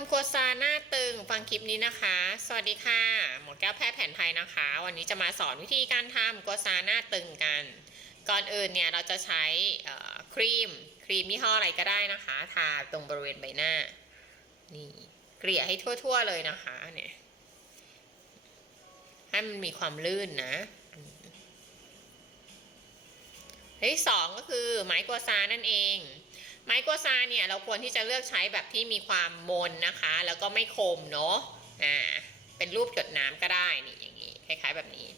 ำครัวซาหน้าตึงฟังคลิปนี้นะคะ สวัสดีค่ะ หมดแก้วแพทย์แผนไทยนะคะ วันนี้จะมาสอนวิธีการทำครัวซาหน้าตึงกัน ก่อนอื่นเนี่ยเราจะใช้ครีม ครีมยี่ห้ออะไรก็ได้นะคะ ทาตรงบริเวณใบหน้า นี่เกลี่ยให้ทั่วๆเลยนะคะเนี่ยให้มันมีความลื่นนะที่สองก็คือไม้กัวซานั่นเอง ไม้กัวซาเนี่ยเราควรที่จะเลือกใช้แบบที่มีความมนนะคะ แล้วก็ไม่คมเนาะอ่าเป็นรูปหยดน้ำก็ได้นี่อย่างนี้คล้าย ๆ แบบนี้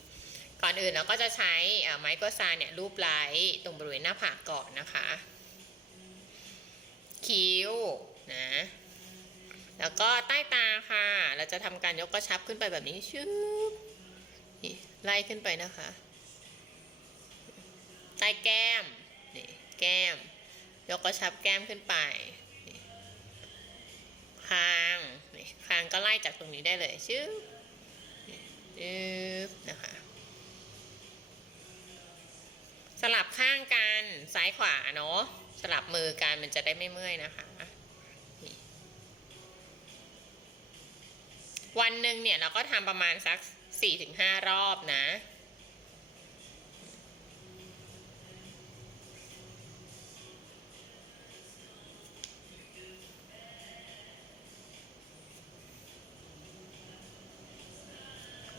ก่อนอื่นเราก็จะใช้ไม้กัวซาเนี่ยรูปไล้ตรงบริเวณหน้าผากก่อนนะคะ คิ้วนะแล้วก็ใต้ตาค่ะ เราจะทำการยกกระชับขึ้นไปแบบนี้ชึบไล่ขึ้นไปนะคะ ใต้แก้มนี่แก้ม ยกกระชับแก้มขึ้นไปคางนี่คางก็ไล่จากตรงนี้ได้เลยชื่อนี่จึ๊บนะคะ สลับข้างกันซ้ายขวาเนาะสลับมือกันมันจะได้ไม่เมื่อยนะคะ วันหนึ่งเนี่ยเราก็ทำประมาณสัก4-5รอบนะ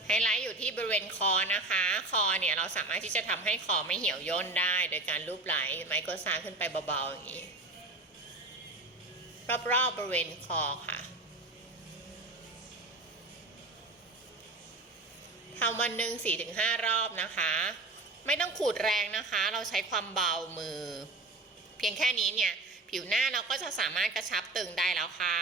ไฮไลท์อยู่ที่บริเวณคอนะคะ คอเนี่ยเราสามารถที่จะทำให้คอไม่เหี่ยวย่นได้ โดยการลูบไหล่ไมโครซาขึ้นไปเบาๆอย่างนี้ รอบๆบริเวณคอค่ะทำวันหนึ่งสี่ถึงห้ารอบนะคะ ไม่ต้องขูดแรงนะคะ เราใช้ความเบามือ เพียงแค่นี้เนี่ย ผิวหน้าเราก็จะสามารถกระชับตึงได้แล้วค่ะ